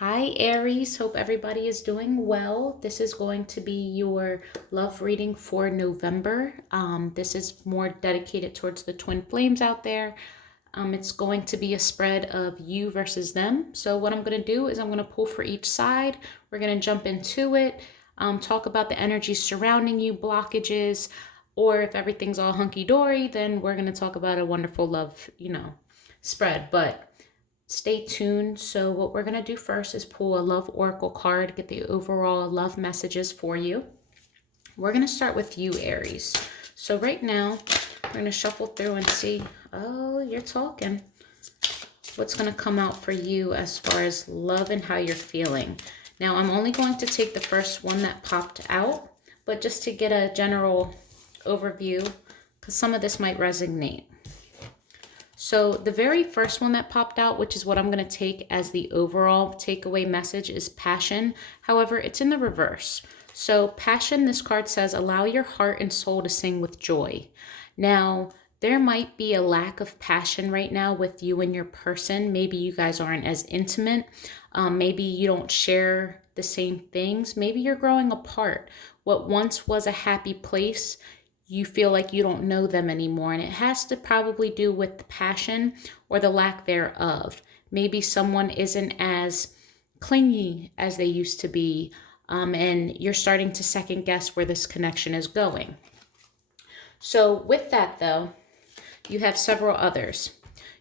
Hi, Aries. Hope everybody is doing well. This is going to be your love reading for November. This is more dedicated towards the twin flames out there. It's going to be a spread of you versus them. So, what I'm going to do is I'm going to pull for each side. We're going to jump into it, talk about the energies surrounding you, blockages, or if everything's all hunky dory, then we're going to talk about a wonderful love, spread. But stay tuned. So what we're going to do first is pull a love oracle card, get the overall love messages for you. We're going to start with you, Aries. So right now, we're going to shuffle through and see, oh, you're talking. What's going to come out for you as far as love and how you're feeling. Now, I'm only going to take the first one that popped out, but just to get a general overview, because some of this might resonate. So the very first one that popped out, which is what I'm going to take as the overall takeaway message, is passion. However, it's in the reverse. So passion, this card says, allow your heart and soul to sing with joy. Now, there might be a lack of passion right now with you and your person. Maybe you guys aren't as intimate. Maybe you don't share the same things. Maybe you're growing apart. What once was a happy place, you feel like you don't know them anymore. And it has to probably do with the passion or the lack thereof. Maybe someone isn't as clingy as they used to be. And you're starting to second guess where this connection is going. So with that though, you have several others.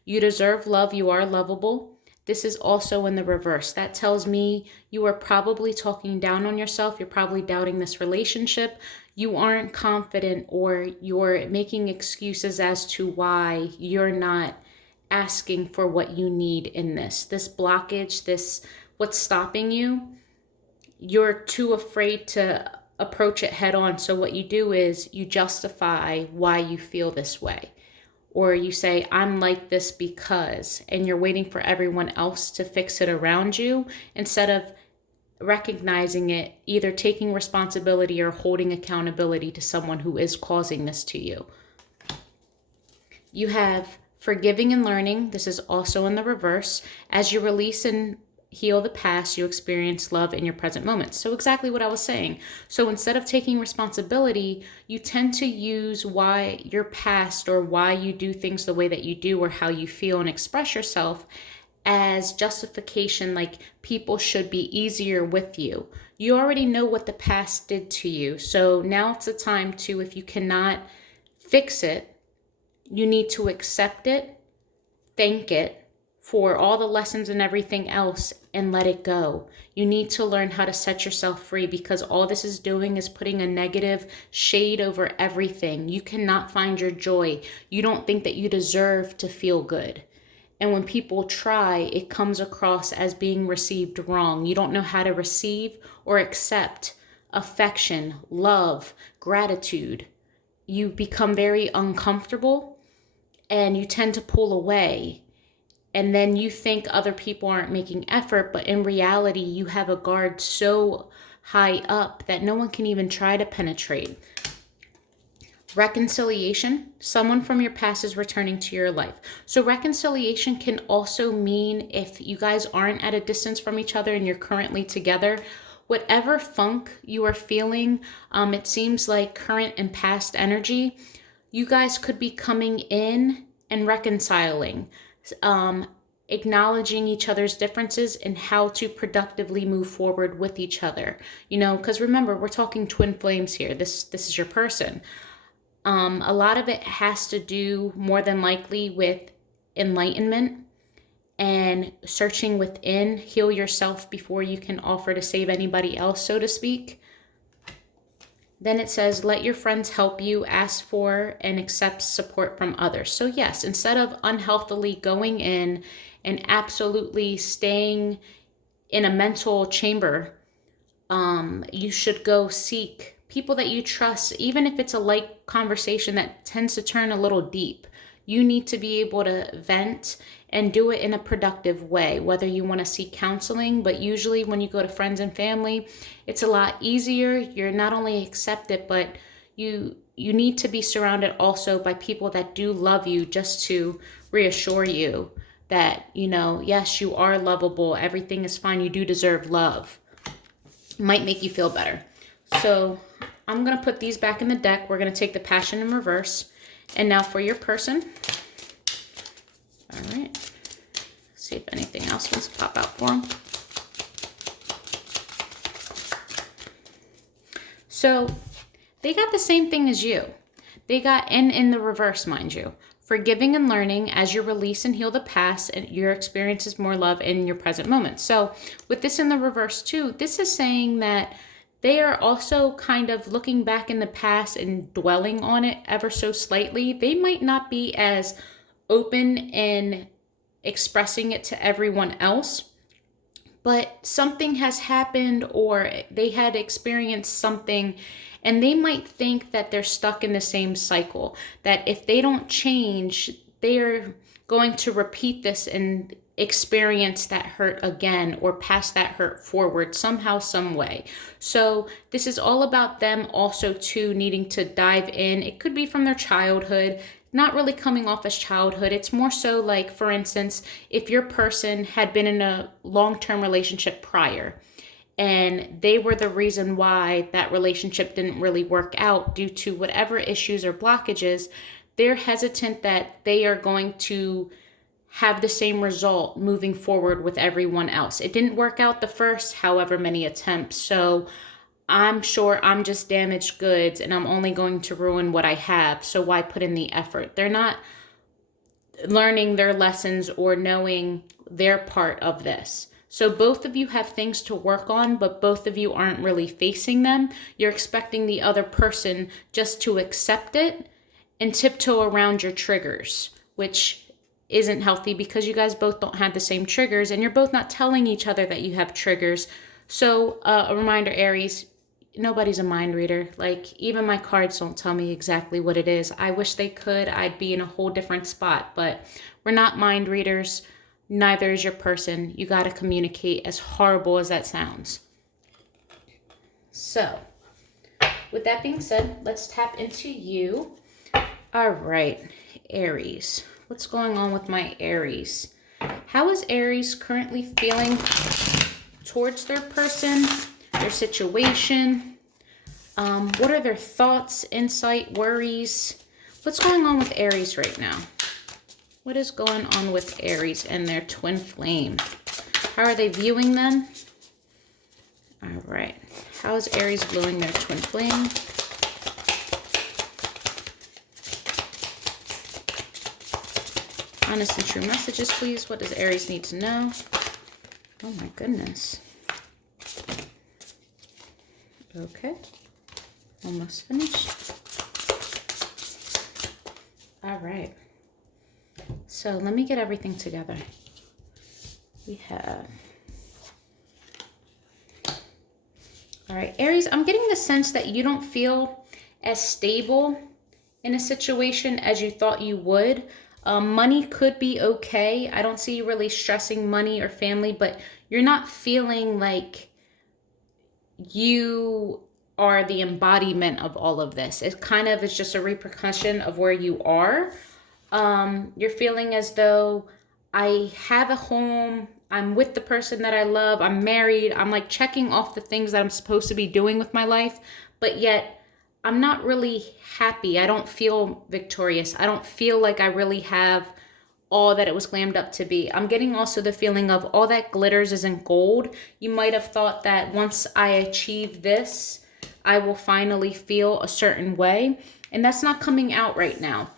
You deserve love. You are lovable. This is also in the reverse. That tells me you are probably talking down on yourself. You're probably doubting this relationship. You aren't confident, or you're making excuses as to why you're not asking for what you need in this. This blockage, what's stopping you, you're too afraid to approach it head on. So what you do is you justify why you feel this way. Or you say, I'm like this because, and you're waiting for everyone else to fix it around you instead of recognizing it, either taking responsibility or holding accountability to someone who is causing this to you. You have forgiving and learning. This is also in the reverse. As you release and heal the past, you experience love in your present moment. So exactly what I was saying. So instead of taking responsibility, you tend to use why your past or why you do things the way that you do or how you feel and express yourself as justification, like people should be easier with you. You already know what the past did to you. So now it's the time to, if you cannot fix it, you need to accept it, thank it for all the lessons and everything else, and let it go. You need to learn how to set yourself free, because all this is doing is putting a negative shade over everything. You cannot find your joy. You don't think that you deserve to feel good. And when people try, it comes across as being received wrong. You don't know how to receive or accept affection, love, gratitude. You become very uncomfortable and you tend to pull away. And then you think other people aren't making effort, but in reality, you have a guard so high up that no one can even try to penetrate. Reconciliation, someone from your past is returning to your life. So reconciliation can also mean if you guys aren't at a distance from each other and you're currently together, whatever funk you are feeling, it seems like current and past energy, you guys could be coming in and reconciling, acknowledging each other's differences and how to productively move forward with each other. Because remember, we're talking twin flames here. This is your person. A lot of it has to do more than likely with enlightenment and searching within. Heal yourself before you can offer to save anybody else, so to speak. Then it says, let your friends help you, ask for and accept support from others. So yes, instead of unhealthily going in and absolutely staying in a mental chamber, you should go seek people that you trust, even if it's a light conversation that tends to turn a little deep. You need to be able to vent and do it in a productive way, whether you want to seek counseling, but usually when you go to friends and family, it's a lot easier. You're not only accepted, but you need to be surrounded also by people that do love you, just to reassure you that, yes, you are lovable. Everything is fine. You do deserve love. Might make you feel better. So I'm going to put these back in the deck. We're going to take the Passion in reverse. And now for your person. All right. See if anything else wants to pop out for them. So they got the same thing as you. They got in the reverse, mind you. Forgiving and learning as you release and heal the past, and your experiences more love in your present moment. So with this in the reverse too, this is saying that they are also kind of looking back in the past and dwelling on it ever so slightly. They might not be as open in expressing it to everyone else, but something has happened or they had experienced something, and they might think that they're stuck in the same cycle, that if they don't change, they're going to repeat this and experience that hurt again or pass that hurt forward somehow, some way. So this is all about them also too needing to dive in. It could be from their childhood, not really coming off as childhood. It's more so like, for instance, if your person had been in a long-term relationship prior and they were the reason why that relationship didn't really work out due to whatever issues or blockages, they're hesitant that they are going to have the same result moving forward with everyone else. It didn't work out the first however many attempts, so I'm sure I'm just damaged goods and I'm only going to ruin what I have, so why put in the effort? They're not learning their lessons or knowing their part of this. So both of you have things to work on, but both of you aren't really facing them. You're expecting the other person just to accept it and tiptoe around your triggers, which isn't healthy because you guys both don't have the same triggers and you're both not telling each other that you have triggers. So a reminder, Aries, nobody's a mind reader. Like, even my cards don't tell me exactly what it is. I wish they could. I'd be in a whole different spot, but we're not mind readers. Neither is your person. You got to communicate, as horrible as that sounds. So with that being said, let's tap into you. All right, Aries. What's going on with my Aries? How is Aries currently feeling towards their person, their situation? What are their thoughts, insight, worries? What's going on with Aries right now? What is going on with Aries and their twin flame? How are they viewing them? All right. How is Aries viewing their twin flame? Honest and true messages, please. What does Aries need to know? Oh my goodness. Okay. Almost finished. All right. So let me get everything together. We have... All right, Aries, I'm getting the sense that you don't feel as stable in a situation as you thought you would. Money could be okay. I don't see you really stressing money or family, but you're not feeling like you are the embodiment of all of this. It kind of is just a repercussion of where you are. You're feeling as though I have a home, I'm with the person that I love, I'm married, I'm like checking off the things that I'm supposed to be doing with my life, but yet I'm not really happy. I don't feel victorious. I don't feel like I really have all that it was glammed up to be. I'm getting also the feeling of all that glitters isn't gold. You might have thought that once I achieve this, I will finally feel a certain way, and that's not coming out right now.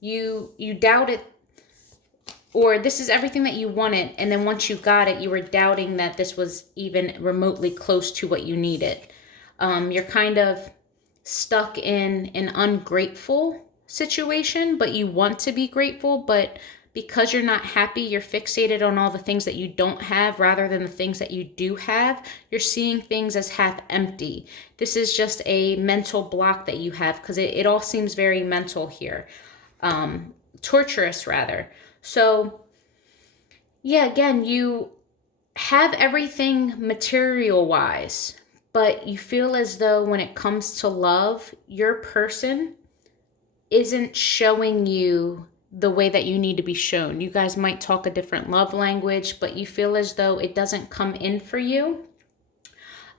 You doubt it, or this is everything that you wanted, and then once you got it, you were doubting that this was even remotely close to what you needed. You're kind of stuck in an ungrateful situation, but you want to be grateful, but because you're not happy, you're fixated on all the things that you don't have rather than the things that you do have. You're seeing things as half empty. This is just a mental block that you have because it all seems very mental here. Torturous rather. So yeah, again, you have everything material wise, but you feel as though when it comes to love, your person isn't showing you the way that you need to be shown. You guys might talk a different love language, but you feel as though it doesn't come in for you.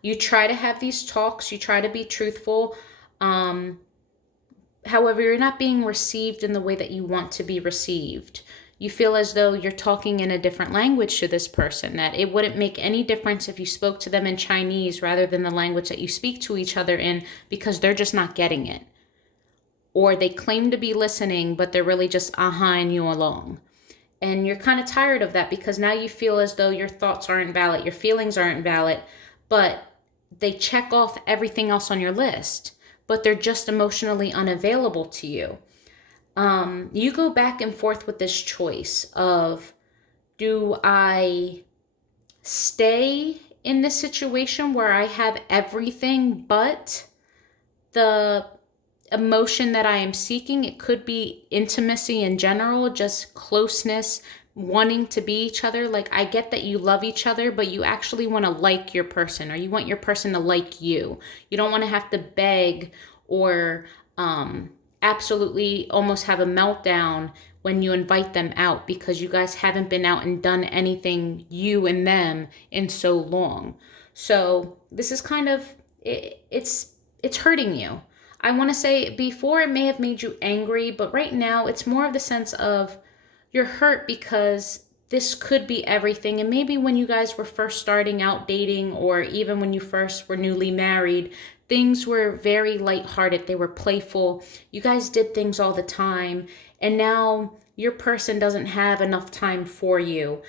You try to have these talks, you try to be truthful. However, you're not being received in the way that you want to be received. You feel as though you're talking in a different language to this person, that it wouldn't make any difference if you spoke to them in Chinese rather than the language that you speak to each other in, because they're just not getting it. Or they claim to be listening, but they're really just ahhing you along. And you're kind of tired of that because now you feel as though your thoughts aren't valid, your feelings aren't valid, but they check off everything else on your list, but they're just emotionally unavailable to you. You go back and forth with this choice of, do I stay in this situation where I have everything but the emotion that I am seeking? It could be intimacy in general, just closeness, wanting to be each other. Like, I get that you love each other, but you actually want to like your person, or you want your person to like you. You don't want to have to beg or absolutely almost have a meltdown when you invite them out because you guys haven't been out and done anything, you and them, in so long. So this is kind of, it's hurting you. I want to say before it may have made you angry, but right now it's more of the sense of you're hurt because this could be everything. And maybe when you guys were first starting out dating, or even when you first were newly married, things were very lighthearted. They were playful. You guys did things all the time. And now your person doesn't have enough time for you.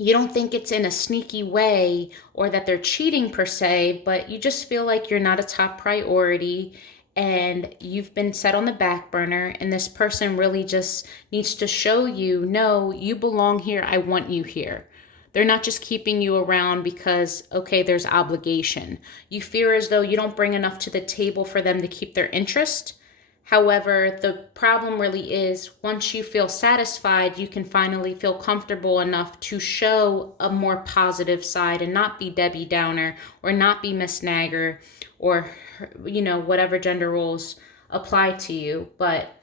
You don't think it's in a sneaky way or that they're cheating per se, but you just feel like you're not a top priority and you've been set on the back burner, and this person really just needs to show you, no, you belong here. I want you here. They're not just keeping you around because, okay, there's obligation. You fear as though you don't bring enough to the table for them to keep their interest. However, the problem really is once you feel satisfied, you can finally feel comfortable enough to show a more positive side and not be Debbie Downer or not be Miss Nagger or, whatever gender roles apply to you. But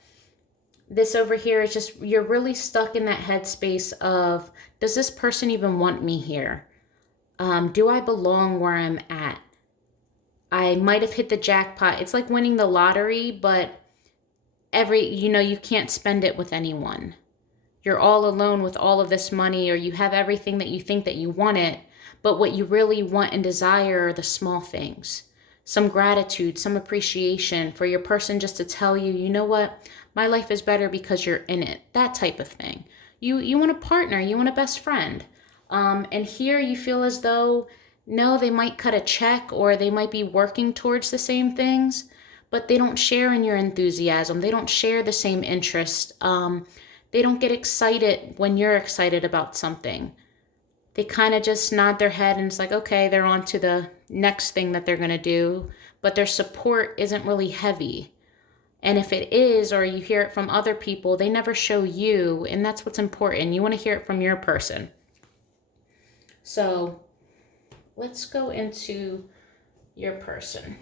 this over here is just, you're really stuck in that headspace of, does this person even want me here? Do I belong where I'm at? I might have hit the jackpot. It's like winning the lottery, but you can't spend it with anyone. You're all alone with all of this money, or you have everything that you think that you want it, but what you really want and desire are the small things. Some gratitude, some appreciation for your person just to tell you, you know what, my life is better because you're in it. That type of thing. You want a partner, you want a best friend. And here you feel as though, no, they might cut a check or they might be working towards the same things, but they don't share in your enthusiasm. They don't share the same interest. They don't get excited when you're excited about something. They kind of just nod their head and it's like, okay, they're on to the next thing that they're going to do. But their support isn't really heavy. And if it is, or you hear it from other people, they never show you. And that's what's important. You want to hear it from your person. So let's go into your person.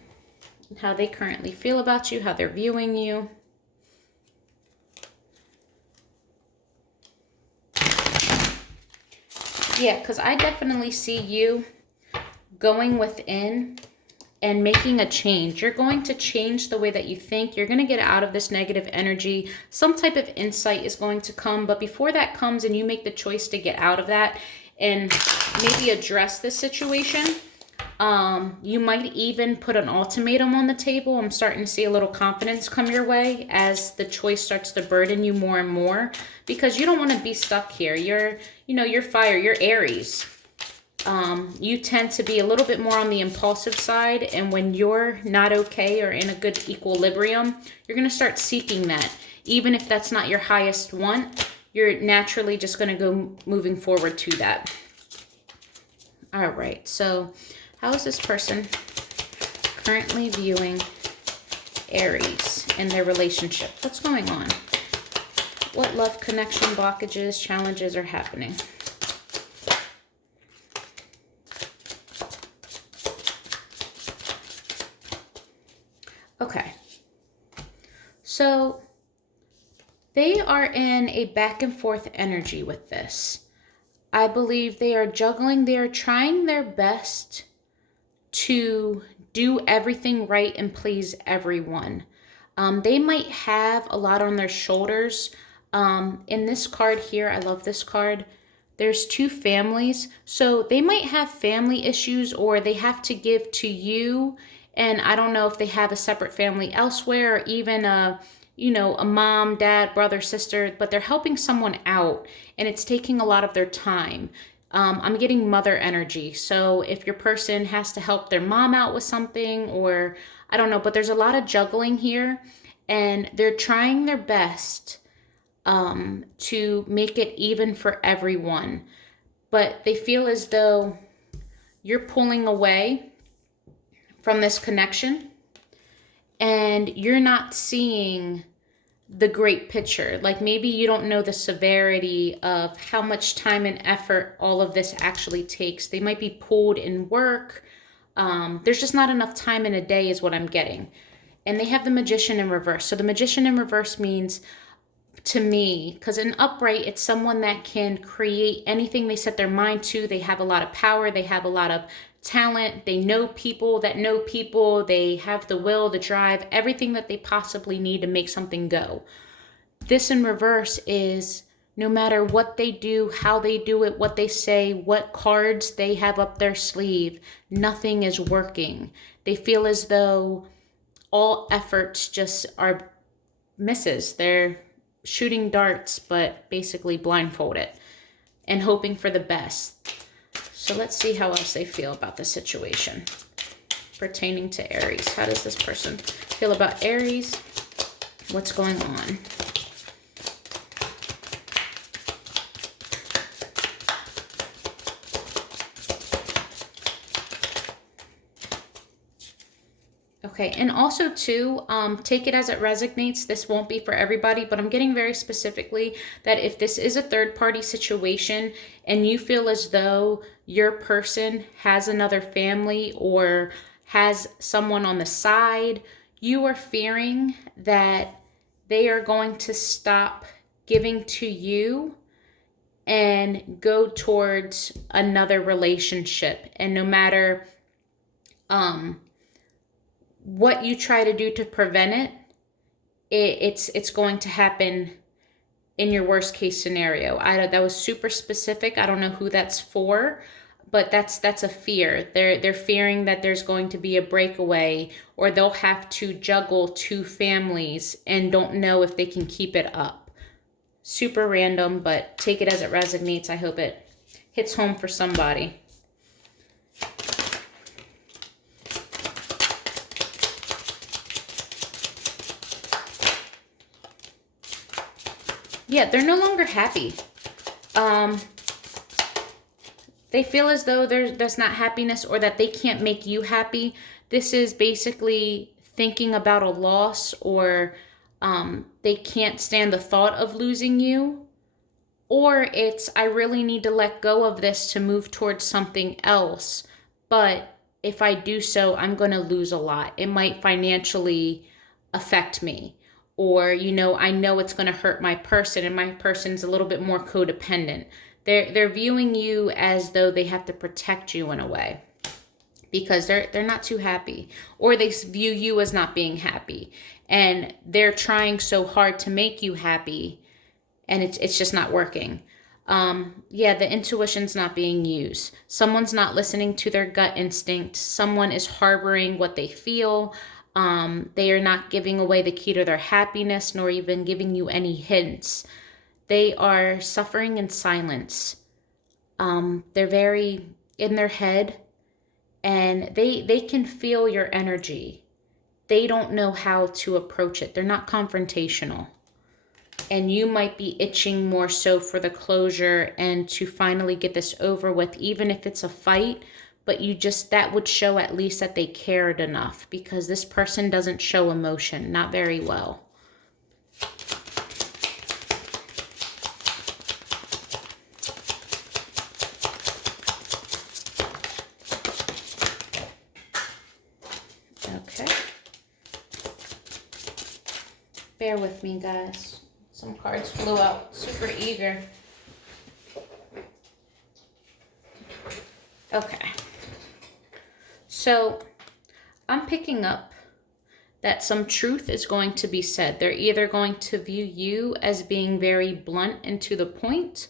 How they currently feel about you, how they're viewing you. Yeah, because I definitely see you going within and making a change. You're going to change the way that you think. You're going to get out of this negative energy. Some type of insight is going to come. But before that comes and you make the choice to get out of that and maybe address this situation, you might even put an ultimatum on the table. I'm starting to see a little confidence come your way as the choice starts to burden you more and more, because you don't want to be stuck here. You're fire, you're Aries. You tend to be a little bit more on the impulsive side, and when you're not okay or in a good equilibrium, you're going to start seeking that. Even if that's not your highest want, you're naturally just going to go moving forward to that. All right, so how is this person currently viewing Aries in their relationship? What's going on? What love connection blockages, challenges are happening? Okay. So They are in a back and forth energy with this. I believe they are juggling. They are trying their best to do everything right and please everyone. They might have a lot on their shoulders. In this card here, I love this card. There's two families. So they might have family issues, or they have to give to you. And I don't know if they have a separate family elsewhere, or even a mom, dad, brother, sister, but they're helping someone out and it's taking a lot of their time. I'm getting mother energy. So if your person has to help their mom out with something, or I don't know, but there's a lot of juggling here and they're trying their best to make it even for everyone. But they feel as though you're pulling away from this connection and you're not seeing the great picture. Like maybe you don't know the severity of how much time and effort all of this actually takes. They might be pulled in work. There's just not enough time in a day is what I'm getting. And they have the Magician in reverse. So the Magician in reverse means, to me, because in upright, it's someone that can create anything they set their mind to. They have a lot of power. They have a lot of talent. They know people that know people. They have the will, the drive, everything that they possibly need to make something go. This in reverse is no matter what they do, how they do it, what they say, what cards they have up their sleeve, nothing is working. They feel as though all efforts just are misses. They're shooting darts, but basically blindfolded and hoping for the best. So let's see how else they feel about the situation pertaining to Aries. How does this person feel about Aries? What's going on? Okay, and also too, take it as it resonates. This won't be for everybody, but I'm getting very specifically that if this is a third party situation and you feel as though your person has another family or has someone on the side, you are fearing that they are going to stop giving to you and go towards another relationship. And no matter what you try to do to prevent it, it's going to happen in your worst case scenario. That was super specific. I don't know who that's for, but that's a fear. They're fearing that there's going to be a breakaway, or they'll have to juggle two families and don't know if they can keep it up. Super random, but take it as it resonates. I hope it hits home for somebody. Yeah, they're no longer happy. They feel as though there's not happiness, or that they can't make you happy. This is basically thinking about a loss, or they can't stand the thought of losing you. Or it's, I really need to let go of this to move towards something else. But if I do so, I'm going to lose a lot. It might financially affect me. Or, I know it's going to hurt my person, and my person's a little bit more codependent. They're viewing you as though they have to protect you in a way, because they're not too happy, or they view you as not being happy, and they're trying so hard to make you happy, and it's just not working. Yeah, the intuition's not being used. Someone's not listening to their gut instinct. Someone is harboring what they feel. They are not giving away the key to their happiness, nor even giving you any hints. They are suffering in silence. They're very in their head, and they can feel your energy. They don't know how to approach it. They're not confrontational. And you might be itching more so for the closure and to finally get this over with, even if it's a fight. But that would show at least that they cared enough, because this person doesn't show emotion, not very well. Okay. Bear with me, guys. Some cards flew out. Super eager. Okay. So I'm picking up that some truth is going to be said. They're either going to view you as being very blunt and to the point,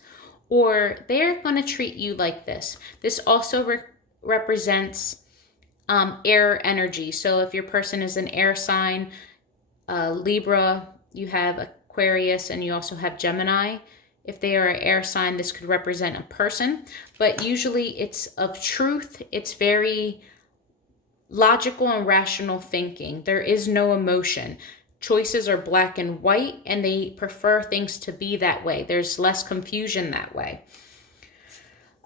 or they're going to treat you like this. This also represents air energy. So if your person is an air sign, Libra, you have Aquarius, and you also have Gemini. If they are an air sign, this could represent a person, but usually it's of truth. It's very logical and rational thinking. There is no emotion. Choices are black and white, and they prefer things to be that way. There's less confusion that way.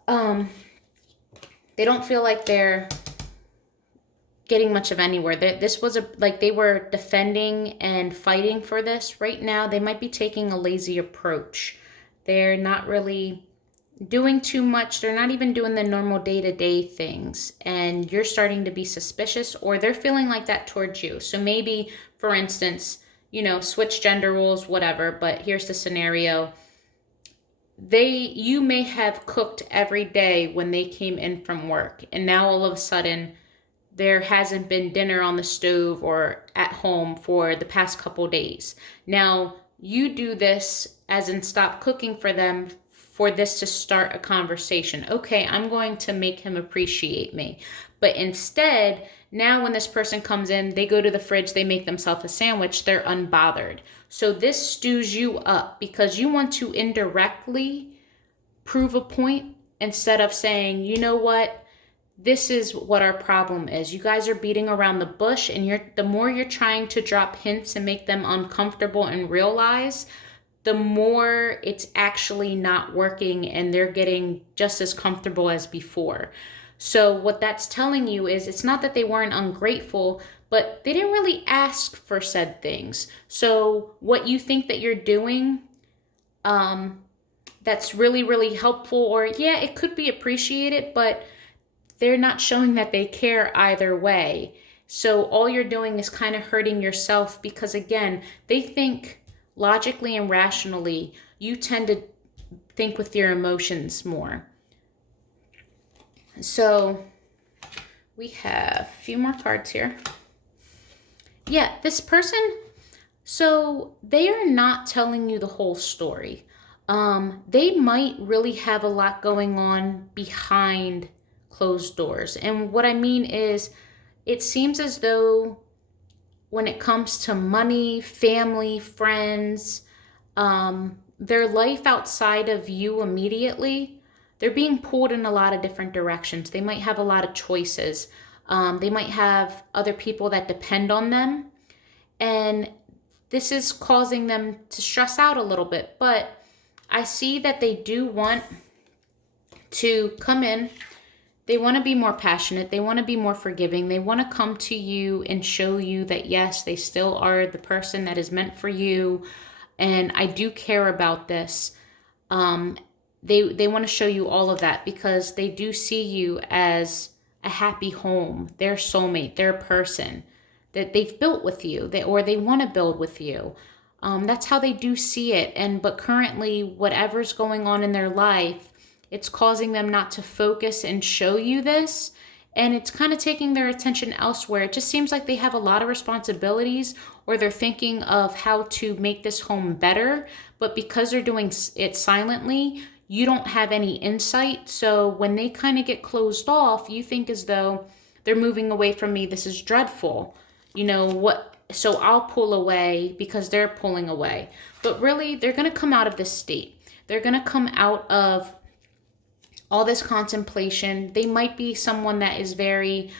They don't feel like they're getting much of anywhere. This was like they were defending and fighting for this. Right now, they might be taking a lazy approach. They're not really doing too much. They're not even doing the normal day-to-day things, and you're starting to be suspicious, or they're feeling like that towards you. So maybe, for instance, switch gender roles, whatever, but here's the scenario. You may have cooked every day when they came in from work, and now all of a sudden there hasn't been dinner on the stove or at home for the past couple days. Now you do this as in stop cooking for them for this to start a conversation. Okay, I'm going to make him appreciate me. But instead, now when this person comes in, they go to the fridge, they make themselves a sandwich, they're unbothered. So this stews you up because you want to indirectly prove a point instead of saying, you know what? This is what our problem is. You guys are beating around the bush, and the more you're trying to drop hints and make them uncomfortable and realize, the more it's actually not working and they're getting just as comfortable as before. So what that's telling you is it's not that they weren't ungrateful, but they didn't really ask for said things. So what you think that you're doing, that's really, really helpful, or yeah, it could be appreciated, but they're not showing that they care either way. So all you're doing is kind of hurting yourself because, again, they think logically and rationally. You tend to think with your emotions more. So we have a few more cards here. Yeah, this person, so they are not telling you the whole story. They might really have a lot going on behind closed doors. And what I mean is, it seems as though when it comes to money, family, friends, their life outside of you immediately, they're being pulled in a lot of different directions. They might have a lot of choices. They might have other people that depend on them. And this is causing them to stress out a little bit. But I see that they do want to come in. They want to be more passionate. They want to be more forgiving. They want to come to you and show you that, yes, they still are the person that is meant for you. And I do care about this. They want to show you all of that because they do see you as a happy home, their soulmate, their person that they've built with you, or they want to build with you. That's how they do see it. But currently, whatever's going on in their life, it's causing them not to focus and show you this. And it's kind of taking their attention elsewhere. It just seems like they have a lot of responsibilities, or they're thinking of how to make this home better. But because they're doing it silently, you don't have any insight. So when they kind of get closed off, you think as though they're moving away from me. This is dreadful. You know what? So I'll pull away because they're pulling away. But really, they're going to come out of this state. They're going to come out of all this contemplation. They might be someone that is very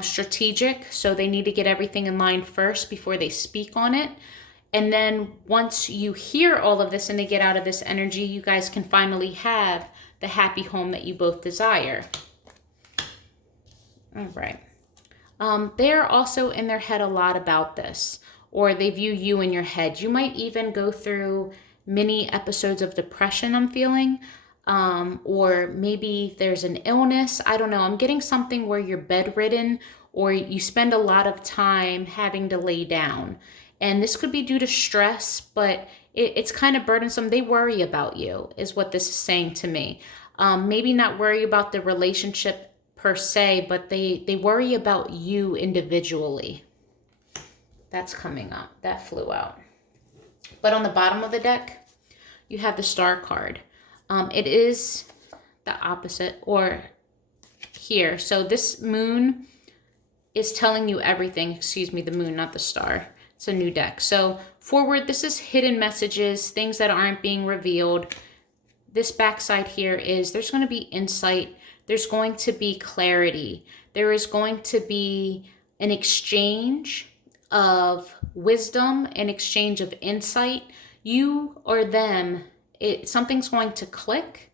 strategic, so they need to get everything in line first before they speak on it. And then once you hear all of this and they get out of this energy, you guys can finally have the happy home that you both desire. All right. They are also in their head a lot about this, or they view you in your head. You might even go through many episodes of depression, I'm feeling. Or maybe there's an illness. I don't know. I'm getting something where you're bedridden, or you spend a lot of time having to lay down. And this could be due to stress, but it's kind of burdensome. They worry about you is what this is saying to me. Maybe not worry about the relationship per se, but they worry about you individually. That's coming up. That flew out. But on the bottom of the deck, you have the Star card. It is the opposite, or here. So this moon is telling you everything. Excuse me, the moon, not the star. It's a new deck. So forward, this is hidden messages, things that aren't being revealed. This backside here is there's going to be insight. There's going to be clarity. There is going to be an exchange of wisdom, an exchange of insight. You or them, something's going to click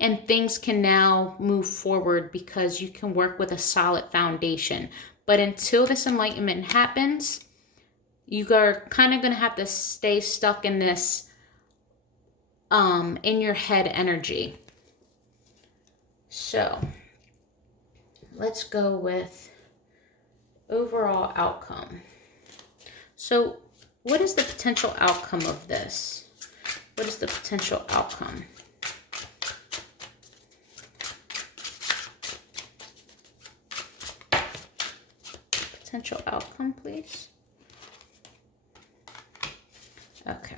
and things can now move forward because you can work with a solid foundation. But until this enlightenment happens, you are kind of going to have to stay stuck in this in your head energy. So let's go with overall outcome. So what is the potential outcome of this? What is the potential outcome? Potential outcome, please. Okay.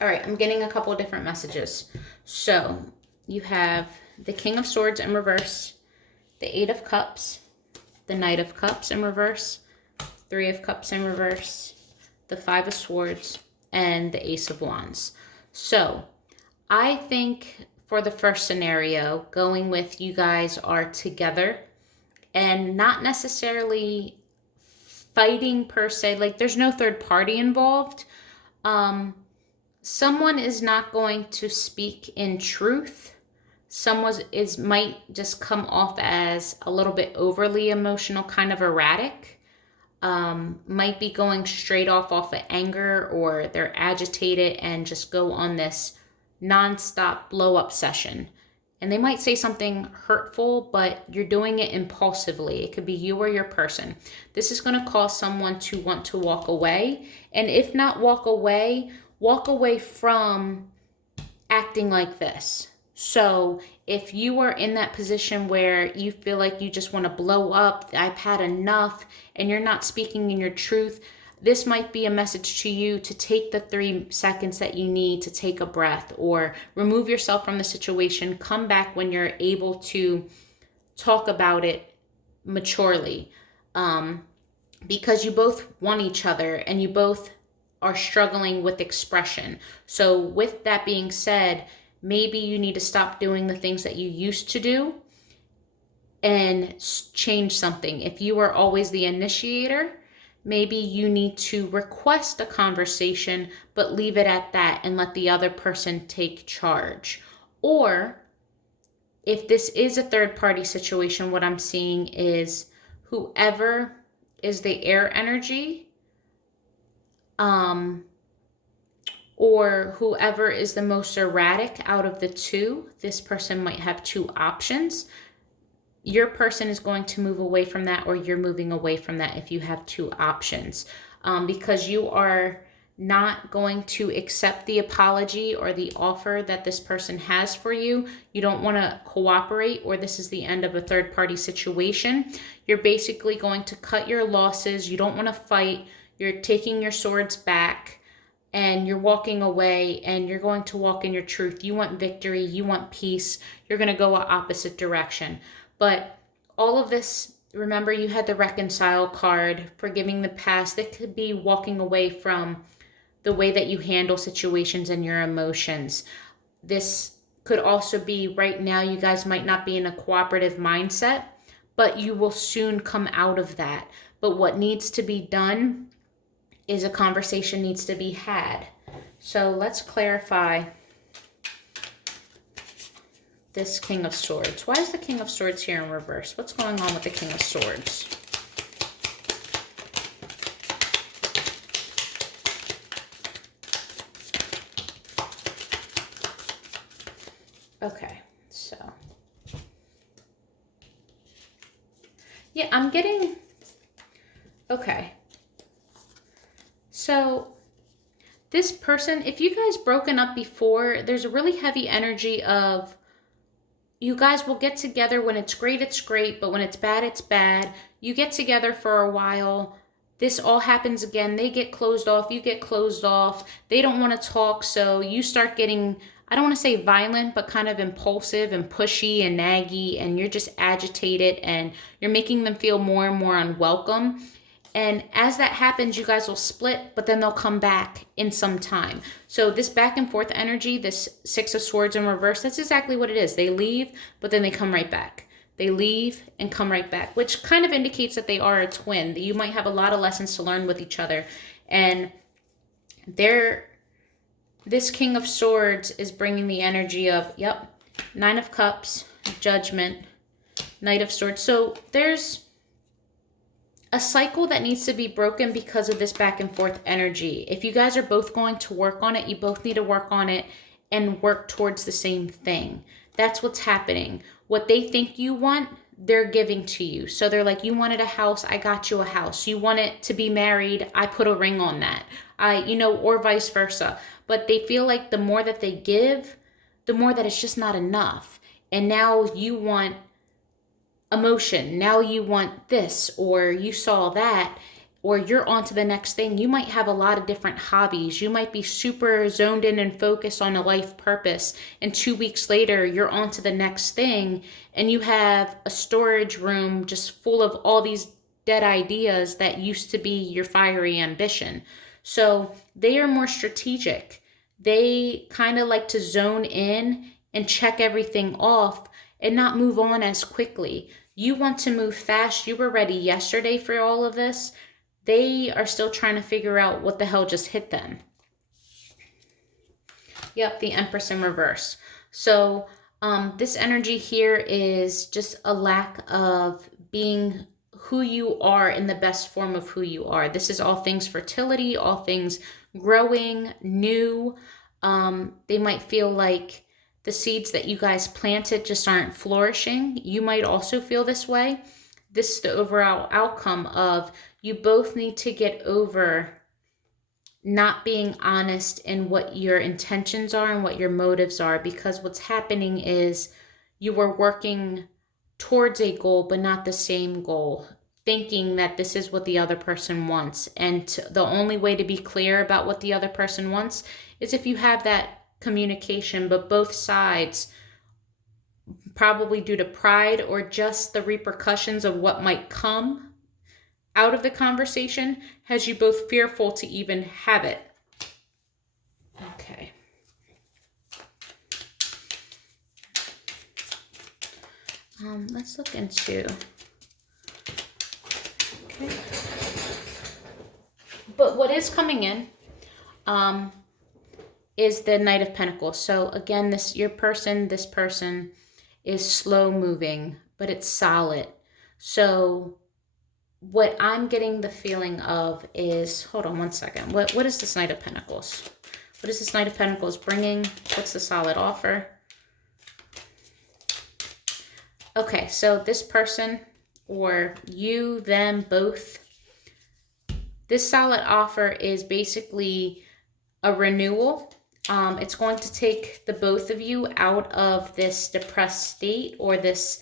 All right, I'm getting a couple of different messages. So you have the King of Swords in reverse, the Eight of Cups, the Knight of Cups in reverse, Three of Cups in reverse, the Five of Swords, and the Ace of Wands. So I think for the first scenario, going with you guys are together and not necessarily fighting per se, like there's no third party involved. Someone is not going to speak in truth. Someone might just come off as a little bit overly emotional, kind of erratic. Might be going straight off of anger, or they're agitated and just go on this nonstop blow up session. And they might say something hurtful, but you're doing it impulsively. It could be you or your person. This is going to cause someone to want to walk away. And if not walk away from acting like this. So if you are in that position where you feel like you just want to blow up, I've had enough, and you're not speaking in your truth, this might be a message to you to take the 3 seconds that you need to take a breath or remove yourself from the situation. Come back when you're able to talk about it maturely, because you both want each other and you both are struggling with expression. So with that being said, maybe you need to stop doing the things that you used to do and change something. If you are always the initiator, maybe you need to request a conversation, but leave it at that and let the other person take charge. Or if this is a third party situation, what I'm seeing is whoever is the air energy, or whoever is the most erratic out of the two, this person might have 2 options. Your person is going to move away from that, or you're moving away from that if you have 2 options, because you are not going to accept the apology or the offer that this person has for you. You don't want to cooperate, or this is the end of a third party situation. You're basically going to cut your losses. You don't want to fight. You're taking your swords back and you're walking away, and you're going to walk in your truth. You want victory. You want peace. You're going to go an opposite direction. But all of this, remember, you had the reconcile card, forgiving the past. That could be walking away from the way that you handle situations and your emotions. This could also be right now, you guys might not be in a cooperative mindset, but you will soon come out of that. But what needs to be done is a conversation needs to be had. So let's clarify this King of Swords. Why is the King of Swords here in reverse? What's going on with the King of Swords? Okay, so. Yeah, I'm getting... Okay. So, this person, if you guys broken up before, there's a really heavy energy of you guys will get together. When it's great, but when it's bad. You get together for a while. This all happens again. They get closed off. You get closed off. They don't want to talk. So you start getting, I don't want to say violent, but kind of impulsive and pushy and naggy. And you're just agitated and you're making them feel more and more unwelcome. And as that happens, you guys will split, but then they'll come back in some time. So this back and forth energy, this Six of Swords in reverse, that's exactly what it is. They leave, but then they come right back. They leave and come right back, which kind of indicates that they are a twin. That you might have a lot of lessons to learn with each other. And this King of Swords is bringing the energy of, yep, Nine of Cups, Judgment, Knight of Swords. So there's a cycle that needs to be broken because of this back and forth energy. If you guys are both going to work on it, you both need to work on it and work towards the same thing. That's what's happening. What they think you want, they're giving to you. So they're like, you wanted a house, I got you a house. You want it to be married, I put a ring on that. Or vice versa. But they feel like the more that they give, the more that it's just not enough. And now you want emotion. Now you want this, or you saw that, or you're on to the next thing. You might have a lot of different hobbies. You might be super zoned in and focused on a life purpose. And 2 weeks later, you're on to the next thing. And you have a storage room just full of all these dead ideas that used to be your fiery ambition. So they are more strategic. They kind of like to zone in and check everything off and not move on as quickly. You want to move fast. You were ready yesterday for all of this. They are still trying to figure out what the hell just hit them. Yep, the Empress in reverse. So this energy here is just a lack of being who you are in the best form of who you are. This is all things fertility, all things growing, new. They might feel like the seeds that you guys planted just aren't flourishing. You might also feel this way. This is the overall outcome of you both need to get over not being honest in what your intentions are and what your motives are, because what's happening is you were working towards a goal but not the same goal, thinking that this is what the other person wants. And the only way to be clear about what the other person wants is if you have that communication, but both sides, probably due to pride or just the repercussions of what might come out of the conversation, has you both fearful to even have it. Okay. Let's look into... Okay. But what is coming in is the Knight of Pentacles. So again, this person is slow moving, but it's solid. So what I'm getting the feeling of is, hold on one second. What is this Knight of Pentacles? What is this Knight of Pentacles bringing? What's the solid offer? Okay, so this person, or you, them, both, this solid offer is basically a renewal. It's going to take the both of you out of this depressed state, or this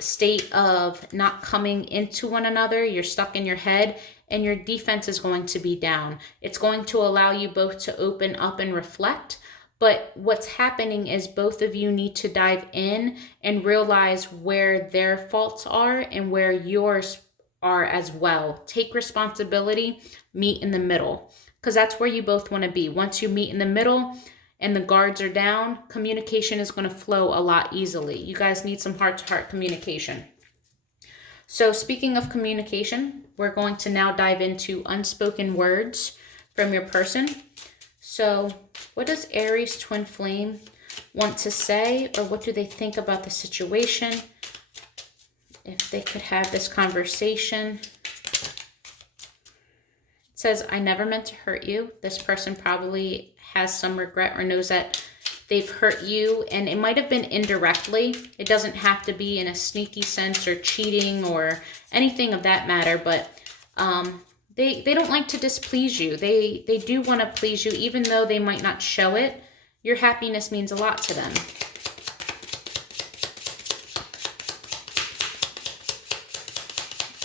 state of not coming into one another. You're stuck in your head and your defense is going to be down. It's going to allow you both to open up and reflect. But what's happening is both of you need to dive in and realize where their faults are and where yours are as well. Take responsibility, meet in the middle, because that's where you both want to be. Once you meet in the middle and the guards are down, communication is going to flow a lot easily. You guys need some heart-to-heart communication. So speaking of communication, we're going to now dive into unspoken words from your person. So what does Aries twin flame want to say, or what do they think about the situation? If they could have this conversation. It says, I never meant to hurt you. This person probably has some regret or knows that they've hurt you, and it might have been indirectly. It doesn't have to be in a sneaky sense or cheating or anything of that matter, but they don't like to displease you. They do want to please you, even though they might not show it. Your happiness means a lot to them.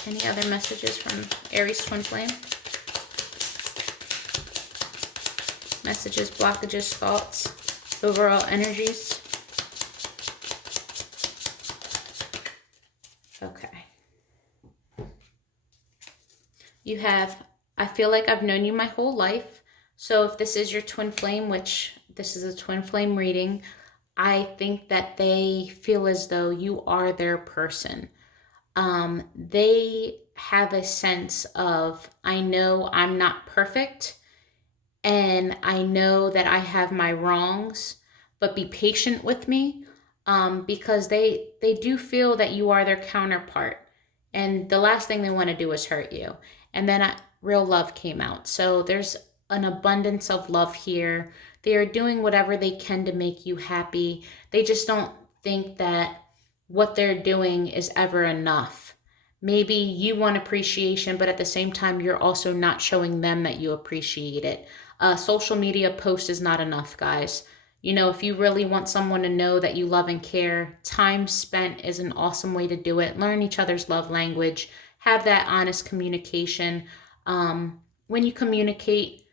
Any other messages from Aries Twin Flame? Messages, blockages, thoughts, overall energies. Okay. You have, I feel like I've known you my whole life. So if this is your twin flame, which this is a twin flame reading, I think that they feel as though you are their person. They have a sense of, I know I'm not perfect, and I know that I have my wrongs, but be patient with me, because they do feel that you are their counterpart, and the last thing they want to do is hurt you. And then real love came out. So there's an abundance of love here. They are doing whatever they can to make you happy. They just don't think that what they're doing is ever enough. Maybe you want appreciation, but at the same time, you're also not showing them that you appreciate it. Social media post is not enough, guys. You know, if you really want someone to know that you love and care, time spent is an awesome way to do it. Learn each other's love language. Have that honest communication. When you communicate,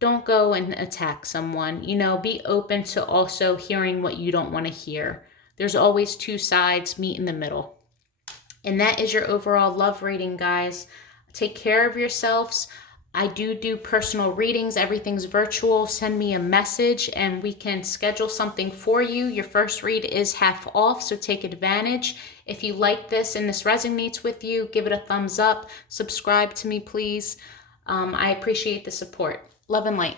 don't go and attack someone. You know, be open to also hearing what you don't want to hear. There's always two sides, meet in the middle. And that is your overall love reading, guys. Take care of yourselves. I do personal readings. Everything's virtual. Send me a message and we can schedule something for you. Your first read is half off, so take advantage. If you like this and this resonates with you, give it a thumbs up. Subscribe to me, please. I appreciate the support. Love and light.